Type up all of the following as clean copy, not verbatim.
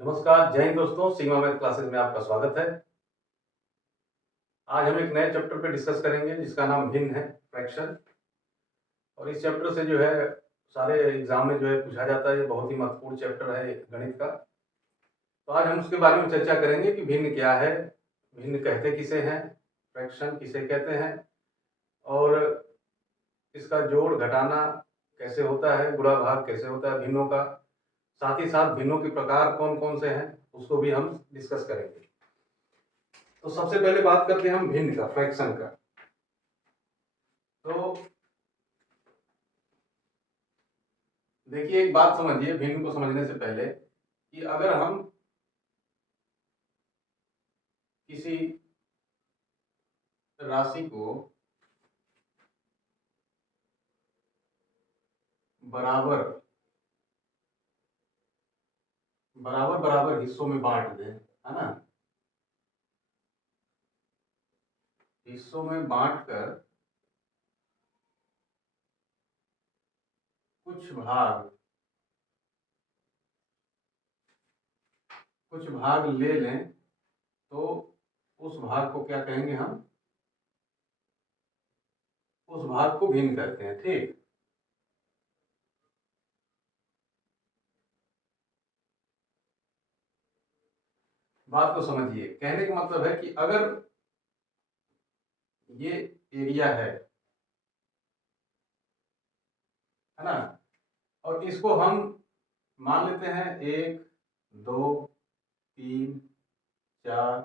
नमस्कार, जय हिंद दोस्तों, सिग्मा मैथ क्लासेस में आपका स्वागत है। आज हम एक नए चैप्टर पे डिस्कस करेंगे जिसका नाम भिन्न है, फ्रैक्शन। और इस चैप्टर से जो है सारे एग्जाम में जो है पूछा जाता है, ये बहुत ही महत्वपूर्ण चैप्टर है गणित का। तो आज हम उसके बारे में चर्चा करेंगे कि भिन्न क्या है, भिन्न कहते किसे हैं, फ्रैक्शन किसे कहते हैं, और इसका जोड़ घटाना कैसे होता है, गुणा भाग कैसे होता है भिन्नों का। साथ ही साथ भिन्नों के प्रकार कौन कौन से हैं उसको भी हम डिस्कस करेंगे। तो सबसे पहले बात करते हैं हम भिन्न का, फ्रैक्शन का। तो देखिए, एक बात समझिए भिन्न को समझने से पहले कि अगर हम किसी राशि को बराबर बराबर बराबर हिस्सों में बांट दें, है ना, हिस्सों में बांट कर कुछ भाग ले लें, तो उस भाग को क्या कहेंगे हम, उस भाग को भिन्न कहते हैं। ठीक, बात को समझिए। कहने का मतलब है कि अगर ये एरिया है ना, और इसको हम मान लेते हैं 1 2 3 4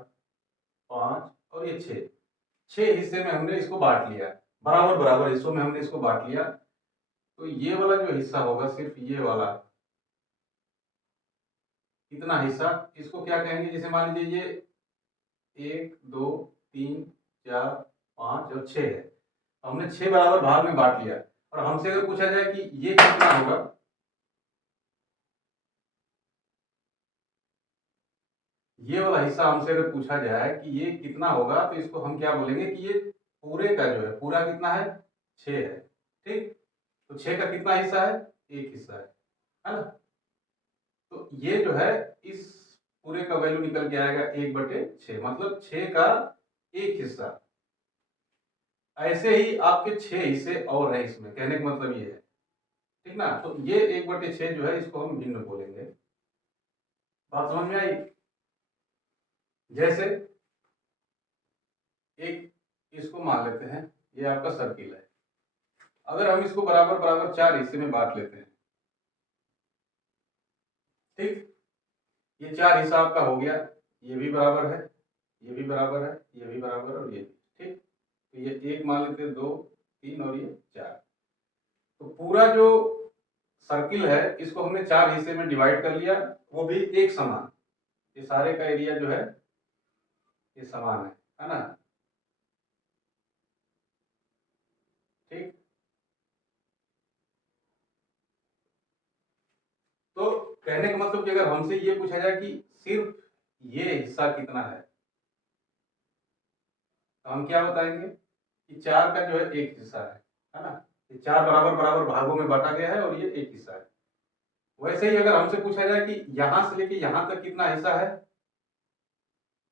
5 और ये 6 हिस्से में हमने इसको बांट लिया, बराबर बराबर हिस्सों में हमने इसको बांट लिया। तो ये वाला जो हिस्सा होगा, सिर्फ ये वाला इतना हिस्सा, इसको क्या कहेंगे, जैसे मान लीजिए ये 1 2 3 4 5 और 6 है, हमने 6 बराबर भाग में बांट लिया। और हमसे अगर पूछा जाए कि ये कितना होगा, ये वाला हिस्सा हमसे अगर पूछा जाए कि ये कितना होगा, तो इसको हम क्या बोलेंगे कि ये पूरे का जो है, पूरा कितना है, 6 है। ठीक, तो 6 का कितना हिस्सा है, एक हिस्सा है ना। तो ये जो है, इस पूरे का वैल्यू निकल के आएगा 1/6, मतलब 6 का एक हिस्सा। ऐसे ही आपके 6 हिस्से और है इसमें, कहने का मतलब ये है। ठीक ना, तो ये 1/6 जो है इसको हम भिन्न बोलेंगे। बात समझ में आई? जैसे एक इसको मान लेते हैं, ये आपका सर्किल है। अगर हम इसको बराबर बराबर 4 हिस्से में बांट लेते हैं, ठीक, ये 4 हिस्सा आपका हो गया, ये भी बराबर है, ये भी बराबर है, ये भी बराबर है और ये भी। ठीक, तो ये 1 मान लेते हैं, 2 3 और ये 4। तो पूरा जो सर्किल है इसको हमने 4 हिस्से में डिवाइड कर लिया, वो भी एक समान। ये सारे का एरिया जो है ये समान है ना। ठीक, तो कहने का मतलब कि अगर हमसे ये पूछा जाए कि सिर्फ ये हिस्सा कितना है, तो हम क्या बताएंगे कि 4 का जो है एक हिस्सा है ना। ये 4 बराबर बराबर भागों में बांटा गया है और ये एक हिस्सा है। वैसे ही अगर हमसे पूछा जाए कि यहां से लेके यहां तक कितना हिस्सा है,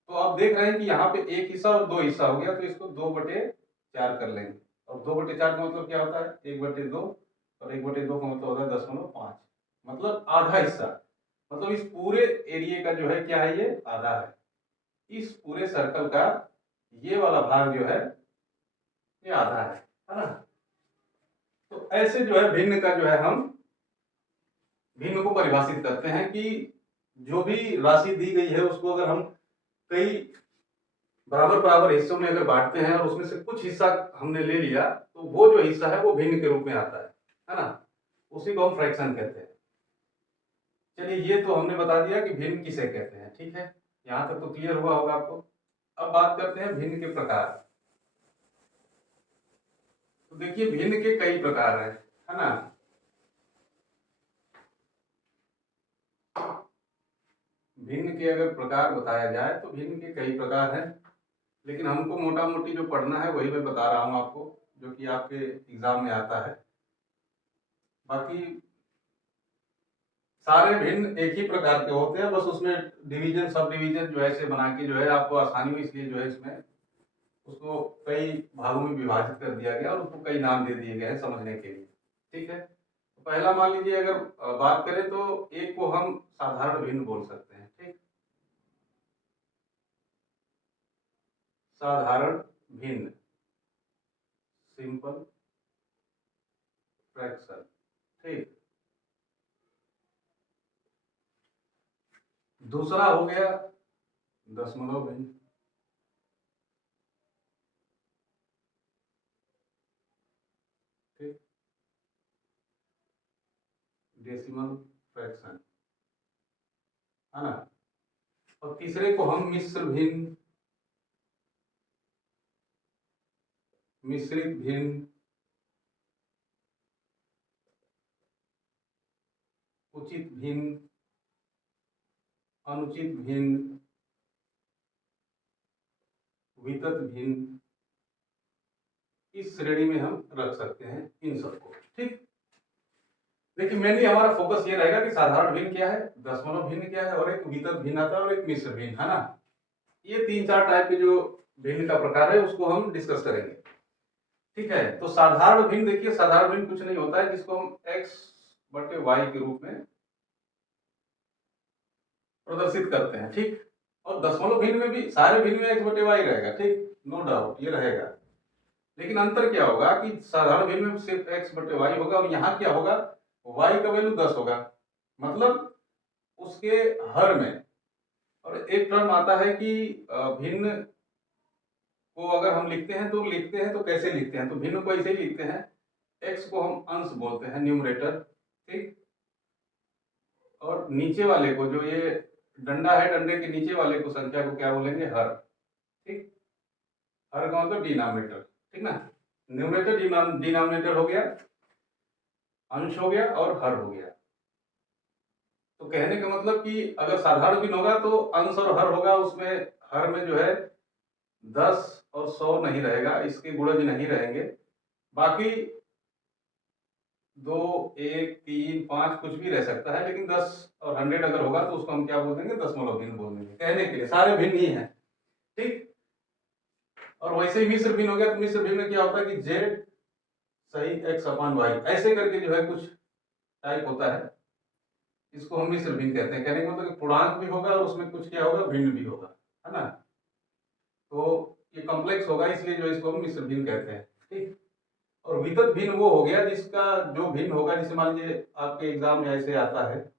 तो आप देख रहे हैं कि यहाँ पे एक हिस्सा और दो हिस्सा हो गया, तो इसको 2/4 कर लेंगे। और 2/4 का मतलब क्या होता है, 1/2, और 1/2 का मतलब होता है 10.5, मतलब आधा हिस्सा। मतलब इस पूरे एरिया का जो है क्या है, ये आधा है। इस पूरे सर्कल का ये वाला भाग जो है ये आधा है ना। तो ऐसे जो है भिन्न का जो है हम भिन्न को परिभाषित करते हैं कि जो भी राशि दी गई है उसको अगर हम कई बराबर बराबर हिस्सों में अगर बांटते हैं और उसमें से कुछ हिस्सा हमने ले लिया, तो वो जो हिस्सा है वो भिन्न के रूप में आता है ना। उसी को हम फ्रैक्शन कहते हैं। चलिए, ये तो हमने बता दिया कि भिन्न किसे कहते हैं। ठीक है, यहां तक तो क्लियर हुआ होगा आपको। अब बात करते हैं भिन्न के प्रकार। तो देखिए, भिन्न के कई प्रकार है ना। भिन्न के अगर प्रकार बताया जाए तो भिन्न के कई प्रकार हैं, लेकिन हमको मोटा मोटी जो पढ़ना है वही मैं बता रहा हूं आपको, जो कि आपके एग्जाम में आता है। बाकी सारे भिन्न एक ही प्रकार के होते हैं, बस उसमें डिवीजन सब डिवीजन जो है ऐसे बना के जो है आपको आसानी हुई, इसलिए जो है इसमें उसको कई भागों में विभाजित कर दिया गया और उसको कई नाम दे दिए गए हैं समझने के लिए। ठीक है, तो पहला मान लीजिए अगर बात करें तो एक को हम साधारण भिन्न बोल सकते हैं। ठीक, साधारण भिन्न, सिंपल फ्रैक्शन। ठीक, दूसरा हो गया दशमलव भिन्न। ठीक, डेसिमल फ्रैक्शन, है ना। और तीसरे को हम मिश्र भिन्न, मिश्रित भिन्न, उचित भिन्न, अनुचित भिन्न, वितत भिन्न, इस श्रेणी में हम रख सकते हैं इन सबको। ठीक, देखिए मेनली हमारा फोकस ये रहेगा कि साधारण भिन्न क्या है, दशमलव भिन्न क्या है, और एक वितत भिन्न आता है और एक मिश्र भिन्न, है ना। ये तीन चार टाइप के जो भिन्न का प्रकार है उसको हम डिस्कस करेंगे। ठीक है, तो साधारण भिन्न, देखिए साधारण भिन्न कुछ नहीं होता है, जिसको हम x बटे y के रूप में प्रदर्शित करते हैं। ठीक, और दशमलव भिन्न में भी सारे भिन्न में x बटे y रहेगा। ठीक, नो डाउट ये रहेगा, लेकिन अंतर क्या होगा कि साधारण भिन्न में सिर्फ x बटे y होगा और यहाँ क्या होगा, y का वैल्यू 10 होगा, मतलब उसके हर में। और एक टर्म आता है कि भिन्न को अगर हम लिखते हैं तो कैसे लिखते हैं, तो भिन्न को ऐसे ही लिखते हैं, x को हम अंश बोलते हैं, न्यूमरेटर। ठीक, और नीचे वाले को, जो ये डंडा है, डंडे के नीचे वाले को, संख्या को क्या बोलेंगे, हर। ठीक, हर का मतलब डिनोमिनेटर। ठीक ना, न्यूमरेटर डिनोमिनेटर हो गया, अंश हो गया और हर हो गया। तो कहने का मतलब कि अगर साधारण भिन्न होगा तो अंश और हर होगा, उसमें हर में जो है 10 और 100 नहीं रहेगा, इसके गुणज नहीं रहेंगे, बाकी 2 1 3 5 कुछ भी रह सकता है, लेकिन 10 और 100 अगर होगा तो उसको हम क्या बोल देंगे, दशमलव भिन्न बोल देंगे, कहने के लिए सारे भिन्न ही हैं। ठीक, और वैसे ही मिश्र भिन्न हो गया, तो मिश्र भिन्न में क्या होता है कि जेड सही x अपान वाई, ऐसे करके जो है कुछ टाइप होता है, इसको हम मिश्र भिन्न कहते हैं। कहने का मतलब कि पूर्णांक भी होगा और उसमें कुछ क्या होगा, भिन्न भी होगा, है ना। तो ये कॉम्प्लेक्स होगा, इसलिए जो इसको हम मिश्र भिन्न कहते हैं। ठीक, और वितत भिन्न वो हो गया जिसका जो भिन्न होगा, जैसे मान लीजिए आपके एग्जाम में ऐसे आता है,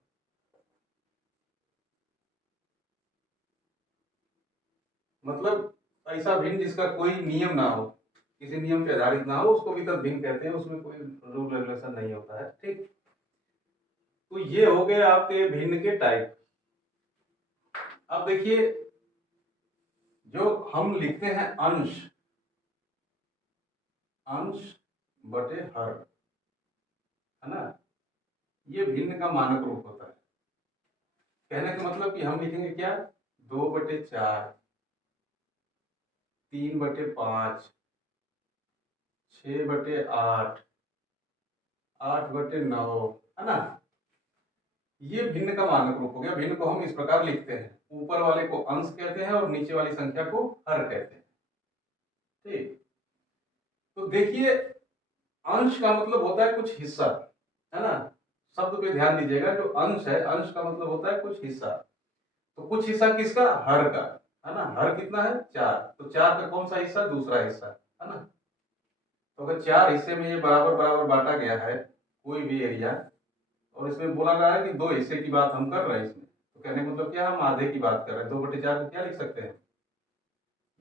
मतलब ऐसा भिन्न जिसका कोई नियम ना हो, किसी नियम पे आधारित ना हो, उसको वितत भिन्न कहते हैं, उसमें कोई रूल रेगुलेशन नहीं होता है। ठीक, तो ये हो गए आपके भिन्न के टाइप। अब देखिए जो हम लिखते हैं अंश, अंश बटे हर, है ना, ये भिन्न का मानक रूप होता है। कहने का मतलब कि हम लिखेंगे क्या, 2/4, 3/5, 6/8, 8/9, है ना। ये भिन्न का मानक रूप हो गया। भिन्न को हम इस प्रकार लिखते हैं, ऊपर वाले को अंश कहते हैं और नीचे वाली संख्या को हर कहते हैं। ठीक, तो देखिए अंश का मतलब होता है कुछ हिस्सा, है ना। शब्द पे ध्यान दीजिएगा, जो अंश है, अंश का मतलब होता है कुछ हिस्सा। तो कुछ हिस्सा किसका, हर का, है ना। हर कितना है, 4, तो 4 का कौन सा हिस्सा, दूसरा हिस्सा, है ना। तो अगर 4 हिस्से में ये बराबर बराबर बांटा गया है कोई भी एरिया, और इसमें बोला गया है कि 2 हिस्से की बात हम कर रहे हैं इसमें, तो कहने का मतलब क्या, हम आधे की बात कर रहे हैं। 2/4 को क्या लिख सकते हैं,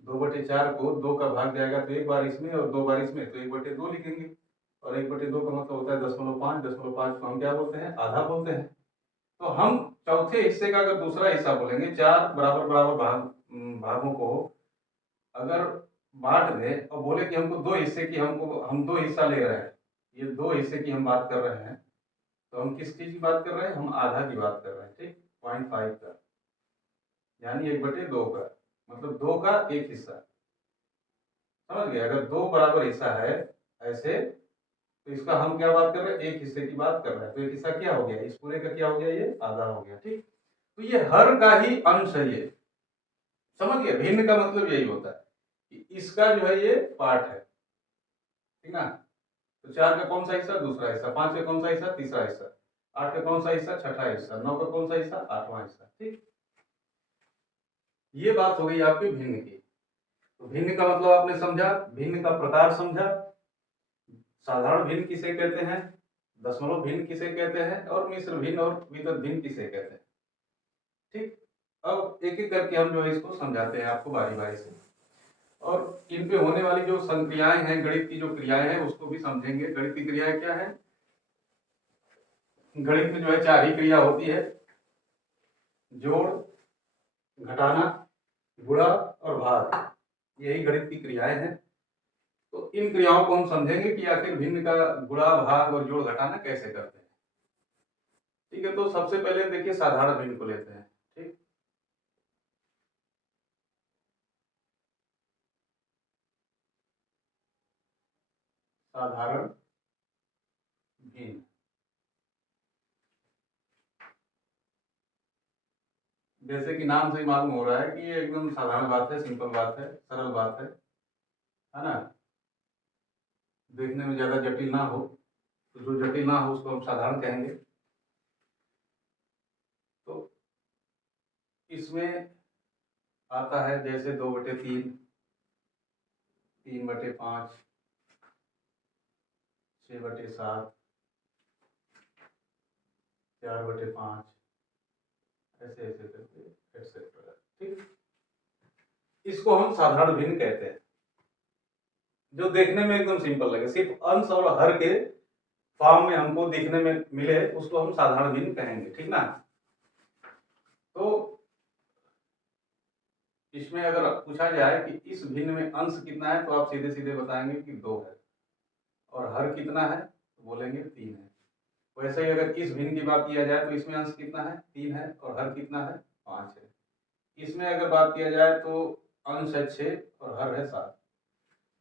2/4 को 2 का भाग जाएगा तो एक बार इसमें और 2 बार इसमें, तो 1/2 लिखेंगे। और 1/2 का मतलब होता है 0.5, 0.5 को हम क्या बोलते हैं, आधा बोलते हैं। तो हम चौथे हिस्से का अगर दूसरा हिस्सा बोलेंगे, 4 बराबर बराबर भागों को अगर बांट दें और बोले कि हमको 2 हिस्से की, हम 2 हिस्सा ले रहे हैं, ये 2 हिस्से की हम बात कर रहे हैं, तो हम किस चीज की बात कर रहे हैं, हम आधा की बात कर रहे हैं। ठीक, 0.5 का, यानी 1/2 का, मतलब 2 का एक हिस्सा, समझ गए। अगर 2 बराबर हिस्सा है ऐसे, तो इसका हम क्या बात कर रहे हैं, एक हिस्से की बात कर रहे हैं, तो एक हिस्सा क्या हो गया, इस पूरे का क्या हो गया, ये आधा हो गया। ठीक, तो ये हर का ही अंश है ये, समझ गए। भिन्न का मतलब यही होता है कि इसका जो है ये पार्ट है, ठीक ना। तो 4 का कौन सा हिस्सा, दूसरा हिस्सा, 5 का कौन सा हिस्सा, तीसरा हिस्सा, 8 का कौन सा हिस्सा, छठा हिस्सा, 9 का कौन सा हिस्सा, आठवां हिस्सा। ठीक, ये बात हो गई आपकी भिन्न की। तो भिन्न का मतलब आपने समझा, भिन्न का प्रकार समझा, साधारण भिन्न किसे कहते हैं, दशमलव भिन्न किसे कहते हैं, और मिश्र भिन्न और वितत भिन्न किसे कहते हैं। ठीक, अब एक एक करके हम जो है इसको समझाते हैं आपको बारी बारी से, और इन पे होने वाली जो संक्रियाएं हैं, गणित की जो क्रियाएं हैं उसको भी समझेंगे। गणित की क्रियाएं क्या है, गणित में जो है 4 ही क्रिया होती है, जोड़, घटाना, गुणा और भाग, यही गणित की क्रियाएं हैं। तो इन क्रियाओं को हम समझेंगे कि आखिर भिन्न का गुणा, भाग और जोड़ घटाना कैसे करते हैं। ठीक है, तो सबसे पहले देखिए साधारण भिन्न को लेते हैं। ठीक, साधारण भिन्न, जैसे कि नाम से ही मालूम हो रहा है कि ये एकदम साधारण बात है, सिंपल बात है, सरल बात है ना। देखने में ज्यादा जटिल ना हो, तो जो जटिल ना हो उसको हम साधारण कहेंगे। तो इसमें आता है जैसे 2/3, 3/5, 6/7, 4/5, ऐसे ऐसे करके एक्सेट्रा। ठीक, इसको हम साधारण भिन्न कहते हैं, जो देखने में एकदम सिंपल लगे, सिर्फ अंश और हर के फॉर्म में हमको दिखने में मिले, उसको हम साधारण भिन्न कहेंगे। ठीक ना। तो इसमें अगर पूछा जाए कि इस भिन्न में अंश कितना है, तो आप सीधे सीधे बताएंगे कि 2 है, और हर कितना है तो बोलेंगे 3 है। वैसे ही अगर इस भिन्न की बात किया जाए तो इसमें अंश कितना है, 3 है, और हर कितना है, 5 है। इसमें अगर बात किया जाए तो अंश है 6 और हर है 7।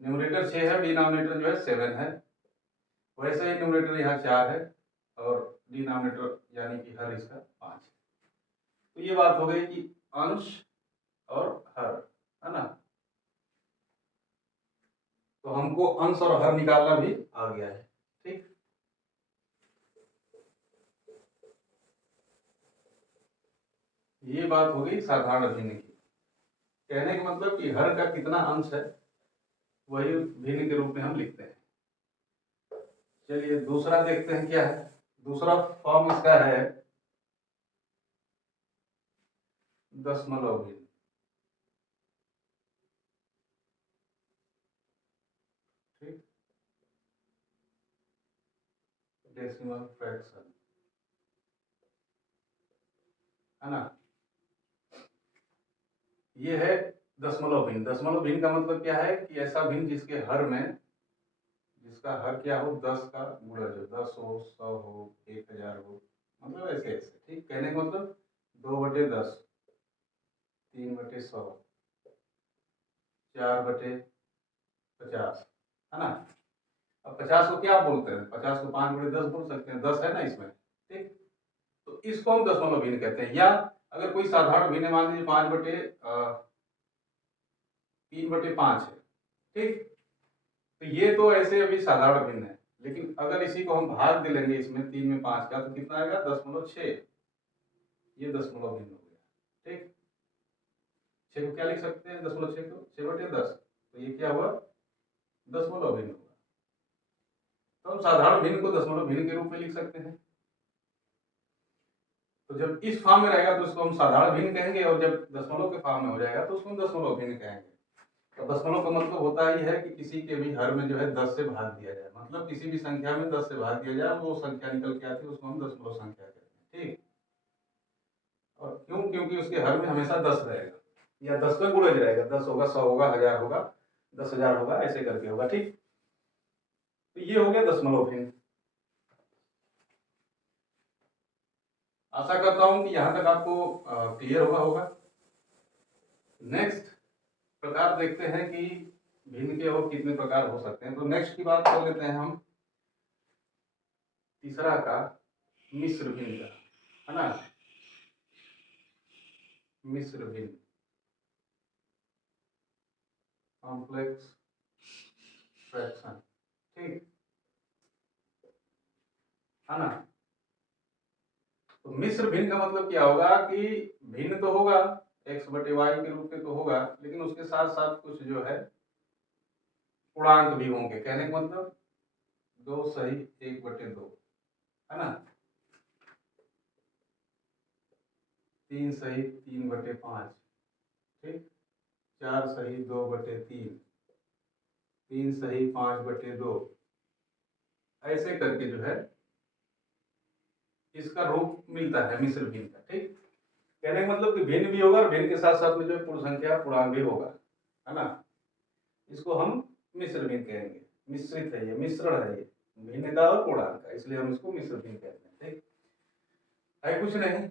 न्यूमरेटर 6 है, डिनोमिनेटर जो है 7 है। वैसे ही न्यूमरेटर यहाँ 4 है और डिनोमिनेटर यानी कि हर इसका 5 है। तो ये बात हो गई कि अंश और हर, है ना। तो हमको अंश और हर निकालना भी आ गया है। ठीक, ये बात हो गई साधारण भिन्न की। कहने का मतलब कि हर का कितना अंश है वही भिन्न के रूप में हम लिखते हैं। चलिए दूसरा देखते हैं क्या है। दूसरा फॉर्म इसका है दशमलव भिन्न। ठीक, डेसिमल फ्रैक्शन, है ना। ये है दशमलव भिन्न। दशमलव भिन्न का मतलब क्या है कि ऐसा भिन्न जिसके हर में, जिसका हर क्या हो, 10 का गुणज हो, 10 हो, 100 हो, 1000 हो, मतलब ऐसे ऐसे। ठीक, कहने का मतलब 2/10, 3/100, 4/50, है ना। अब 50 को क्या बोलते हैं, 50 को 5/10 बोल सकते हैं, 10 है ना इसमें। ठीक, तो इसको हम दशमलव भिन्न कहते हैं। या अगर कोई साधारण भिन्न मान लीजिए 5/3/5 है। ठीक, तो ये तो ऐसे अभी साधारण भिन्न है, लेकिन अगर इसी को हम भाग दे लेंगे इसमें 3 में 5 का, तो कितना आएगा, 0.6। ये दशमलव भिन्न हो गया। ठीक, 6 को क्या लिख सकते हैं, 0.6 को 6/10, तो ये क्या हुआ, दशमलव भिन्न हुआ। तो हम साधारण भिन्न को दशमलव भिन्न के रूप में लिख सकते हैं। तो जब इस फॉर्म में रहेगा तो उसको हम साधारण भिन्न कहेंगे, और जब दशमलव के फॉर्म में हो जाएगा तो उसको हम दशमलव भिन्न कहेंगे। तो दशमलव का मतलब होता ही है कि किसी के भी हर में जो है 10 से भाग दिया जाए, मतलब किसी भी संख्या में 10 से भाग दिया जाए, वो संख्या निकल के आती है, उसको हम दशमलव संख्या कहते हैं। ठीक, और क्यों, क्योंकि उसके हर में हमेशा 10 रहेगा, या 10 का गुणज रहेगा, 10 होगा, 100 होगा, 1000 होगा, 10,000 होगा, ऐसे करके होगा। ठीक, तो ये हो गया दशमलव भिन्न। आशा करता हूं कि यहां तक आपको क्लियर होगा। नेक्स्ट प्रकार देखते हैं कि भिन्न के और कितने प्रकार हो सकते हैं। तो नेक्स्ट की बात कर लेते हैं हम तीसरा का मिश्र भिन्न का, है ना, मिश्र भिन्न, कॉम्प्लेक्स फ्रैक्शन, ठीक है ना। तो मिश्र भिन्न का मतलब क्या होगा कि भिन्न तो होगा x बटे वाई के रूप में तो होगा, लेकिन उसके साथ साथ कुछ जो है पूर्णांक भी होंगे। कहने का मतलब 2 सही 1 बटे 2, है ना, 3 सही 3 बटे 5, ठीक, 4 सही 2 बटे 3, 3 सही 5 बटे 2, ऐसे करके जो है इसका रूप मिलता है मिश्र भिन्न का, ठीक। कहने का मतलब कि भिन्न भी होगा और भिन्न के साथ साथ में जो है पूर्ण संख्या पूर्णांक भी होगा, है ना। इसको हम मिश्र भिन्न कहेंगे, मिश्रित है ये, मिश्रण है ये भिन्न का और पूर्णांक का, इसलिए हम इसको मिश्र भिन्न कहते हैं, ठीक है। कुछ नहीं,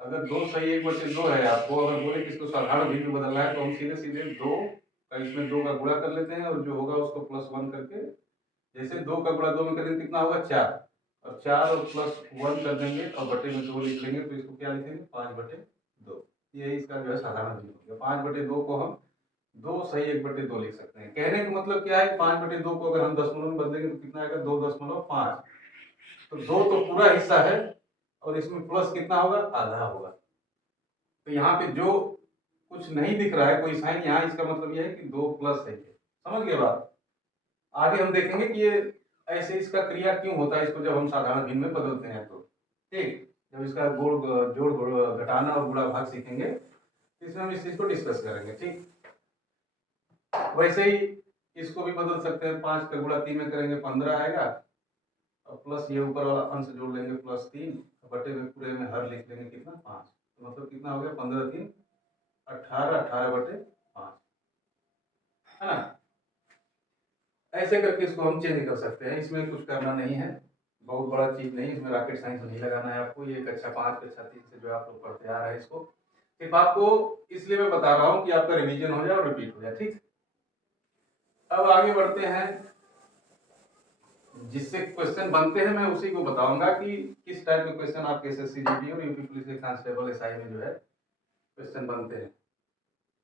अगर 2 सही 1 बटे 2 है, आपको अगर बोले कि इसको साधारण भिन्न में बदलना है तो हम सीधे सीधे 2 का इसमें 2 का गुणा कर लेते हैं और जो होगा उसको +1 करके, जैसे 2 का गुणा 2 में करेंगे कितना होगा 4, और 4 और +1 कर देंगे और बटे में 2 लिख लेंगे, तो इसको क्या लिखेंगे 5 बटे 2। ये इसका जो है साधारण भिन्न हो गया। 5 बटे 2 को हम 2 सही 1 बटे 2 लिख सकते हैं। कहने का मतलब क्या है, 5 बटे 2 को अगर हम दशमलव में बदलेंगे तो कितना आएगा 2.5, तो 2 तो पूरा हिस्सा है और इसमें प्लस कितना होगा आधा होगा। तो यहाँ पे जो कुछ नहीं दिख रहा है कोई साइन यहाँ, इसका मतलब यह है कि 2 प्लस है, ये समझ गए बात। आगे हम देखेंगे कि ये ऐसे इसका क्रिया क्यों होता है, इसको जब हम साधारण भिन्न में बदलते हैं तो, ठीक। जब इसका जोड़ घटाना और गुणा भाग सीखेंगे तो इसमें हम इस चीज को डिस्कस करेंगे, ठीक। वैसे ही इसको भी बदल सकते हैं, 5 का गुणा 3 में करेंगे 15 आएगा, और प्लस ये ऊपर वाला अंश जोड़ लेंगे +3, बटे में पूरे में हर लिख लेंगे कितना 5, तो मतलब कितना हो गया 15 3 18, 18 बटे 5, है ना। ऐसे करके इसको हम चेंज कर सकते हैं, इसमें कुछ करना नहीं है, बहुत बड़ा चीज नहीं, इसमें रॉकेट साइंस नहीं लगाना है आपको। ये कक्षा 5 कक्षा 3 से जो आप लोग पढ़ते आ रहे हैं, इसको सिर्फ आपको इसलिए मैं बता रहा हूँ कि आपका रिवीजन हो जाए और रिपीट हो जाए, ठीक। अब आगे बढ़ते हैं, जिससे क्वेश्चन बनते हैं मैं उसी को बताऊंगा कि किस टाइप के क्वेश्चन आपके एसएससी जीडी और यूपी पुलिस के कांस्टेबल एसआई में जो है क्वेश्चन बनते हैं।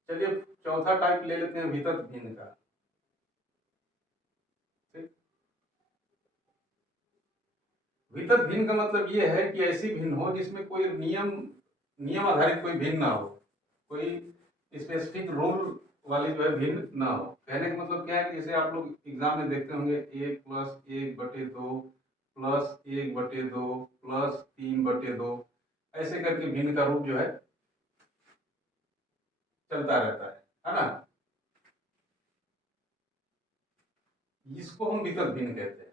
चलिए चौथा टाइप ले लेते हैं वितत भिन्न का, ठीक। वितत भिन्न का मतलब ये है कि ऐसी भिन्न हो जिसमें कोई नियम आधारित कोई भिन्न ना हो, कोई स्पेसिफिक रूल वाली जो है भिन्न ना हो। कहने का मतलब क्या है कि जैसे आप लोग एग्जाम में देखते होंगे 1 + 1 बटे 2 + 1 बटे 2 + 3 बटे 2, ऐसे करके भिन्न का रूप जो है चलता रहता है ना। इसको हम वितत भिन्न कहते हैं।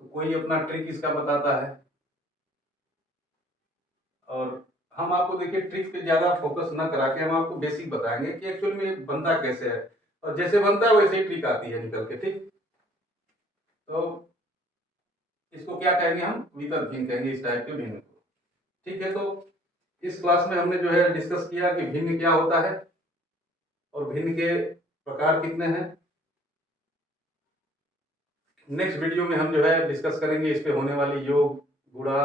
तो कोई अपना ट्रिक इसका बताता है, और हम आपको देखिए ट्रिक पे ज्यादा फोकस ना करा के हम आपको बेसिक बताएंगे कि एक्चुअल में बनता कैसे है, और जैसे बनता है वैसे ही ट्रिक आती है निकल के, ठीक। तो इसको क्या कहेंगे हम वितत भिन्न कहेंगे, इस टाइप के भिन्न को, ठीक है। तो इस क्लास में हमने जो है डिस्कस किया कि भिन्न क्या होता है और भिन्न के प्रकार कितने हैं। नेक्स्ट वीडियो में हम जो है डिस्कस करेंगे इस पे होने वाली योग, गुणा,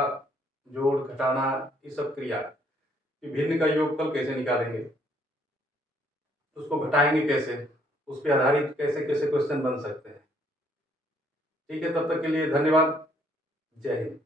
जोड़, घटाना, ये सब क्रिया, कि भिन्न का योगफल कैसे निकालेंगे, उसको घटाएंगे कैसे, उस पर आधारित कैसे कैसे क्वेश्चन बन सकते हैं, ठीक है। तब तक के लिए धन्यवाद, जय हिंद।